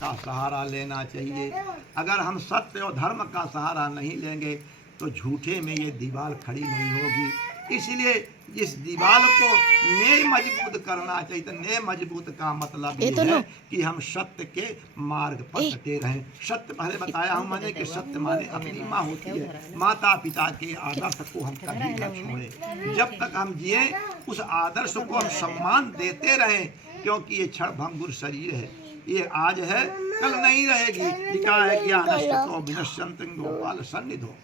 का सहारा लेना चाहिए। अगर हम सत्य और धर्म का सहारा नहीं लेंगे तो झूठे में ये दीवार खड़ी नहीं होगी। इसलिए इस दीवार को नए मजबूत करना चाहिए। तो नए मजबूत का मतलब ये है कि हम सत्य के मार्ग पर डटे रहें। सत्य पहले बताया हूँ मैंने कि सत्य माने अपनी माँ होती है। माता पिता के आदर्श को हम कभी न छोड़ें। जब तक हम जिए उस आदर्श को हम सम्मान देते रहें, क्योंकि ये क्षण भंगुर शरीर है, ये आज है कल नहीं रहेगी। लिखा है कि अनश्वतो विनश्यन्ति गोपाल सन्निधो।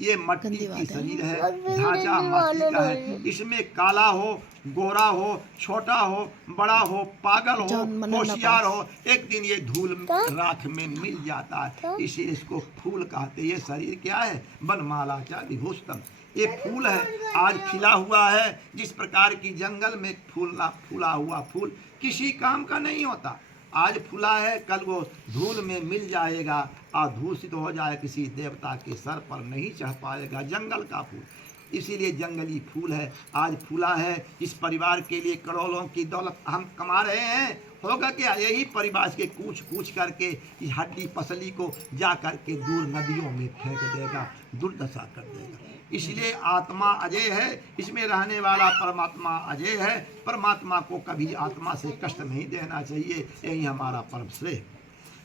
ये मट्टी की शरीर है, ढांचा माटी का है। इसमें काला हो, गोरा हो, छोटा हो, बड़ा हो, पागल हो, होशियार हो, एक दिन ये धूल राख में मिल जाता है। इसीलिए इसको फूल कहते। ये शरीर क्या है? वनमाला च विभूषितम्। ये फूल है, आज खिला हुआ है। जिस प्रकार की जंगल में फूला हुआ फूल किसी काम का नहीं होता। आज फूला है, कल वो धूल में मिल जाएगा और दूषित हो जाए, किसी देवता के सर पर नहीं चढ़ पाएगा। जंगल का फूल, इसीलिए जंगली फूल है। आज फूला है। इस परिवार के लिए करोड़ों की दौलत हम कमा रहे हैं, होगा क्या? यही परिवार के कूच कूच करके इस हड्डी पसली को जा करके दूर नदियों में फेंक देगा, दुर्दशा कर देगा। इसलिए आत्मा अजय है, इसमें रहने वाला परमात्मा अजय है। परमात्मा को कभी आत्मा से कष्ट नहीं देना चाहिए। यही हमारा परम श्रेय।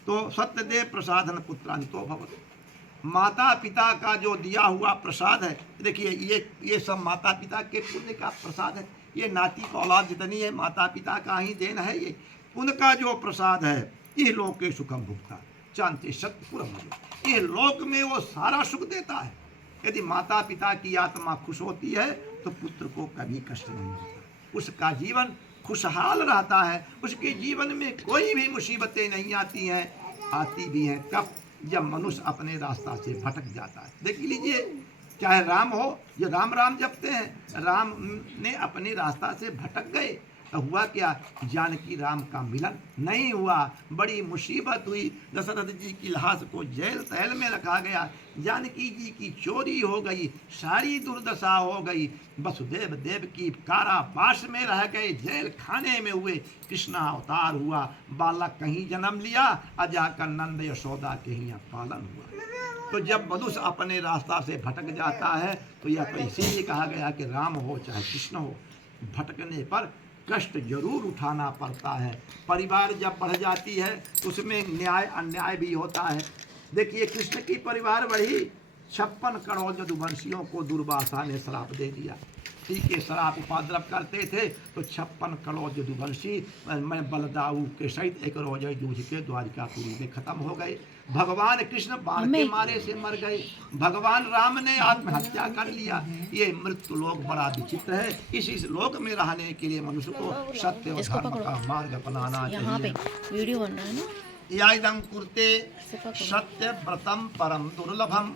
तो सत्यदेव प्रसादन पुत्रांतो भवतु। माता पिता का जो दिया हुआ प्रसाद है, देखिए ये सब माता पिता के पुण्य का प्रसाद है। ये नाती को औलाद जितनी है माता पिता का ही देन है। ये उनका जो प्रसाद है, ये लोक के सुखम भुगता चांति सत्यपुरम। ये लोक में वो सारा सुख देता है। यदि माता पिता की आत्मा खुश होती है तो पुत्र को कभी कष्ट नहीं होता, उसका जीवन खुशहाल रहता है। उसके जीवन में कोई भी मुसीबतें नहीं आती हैं। आती भी हैं कब? जब मनुष्य अपने रास्ता से भटक जाता है। देख लीजिए, चाहे राम हो, जो राम राम जपते हैं, राम ने अपने रास्ता से भटक गए तो हुआ क्या? जानकी राम का मिलन नहीं हुआ, बड़ी मुसीबत हुई। दशरथ जी की लाश को जेल तहल में रखा गया, जानकी जी की चोरी हो गई, सारी दुर्दशा हो गई। वसुदेव देव की कारावास में रह गए, जेल खाने में हुए। कृष्णा अवतार हुआ, बालक कहीं जन्म लिया और जाकर नंद यशोदा के ही पालन हुआ। तो जब मनुष्य अपने रास्ता से भटक जाता है तो यह तो इसीलिए कहा गया कि राम हो चाहे कृष्ण हो, भटकने पर कष्ट जरूर उठाना पड़ता है। परिवार जब बढ़ जाती है उसमें न्याय अन्याय भी होता है। देखिए, कृष्ण की परिवार बढ़ी, 56 करोड़ यदुवंशियों को दुर्वासा ने श्राप दे दिया। ठीक है, शराब उपद्रव करते थे तो 56 करोड़ यदुवंशी मैं बलदाऊ के सहित एक रोज जूझ के द्वारिकापुरी में खत्म हो गए। भगवान कृष्ण बाण के मारे से मर गए। भगवान राम ने आत्महत्या कर लिया। ये मृत्यु लोक बड़ा विचित्र है। इस लोक में रहने के लिए मनुष्य को सत्य और धर्म का मार्ग अपनाना चाहिए। वीडियो बन रहा है ना। याइदं कुर्ते सत्य व्रतम परम दुर्लभम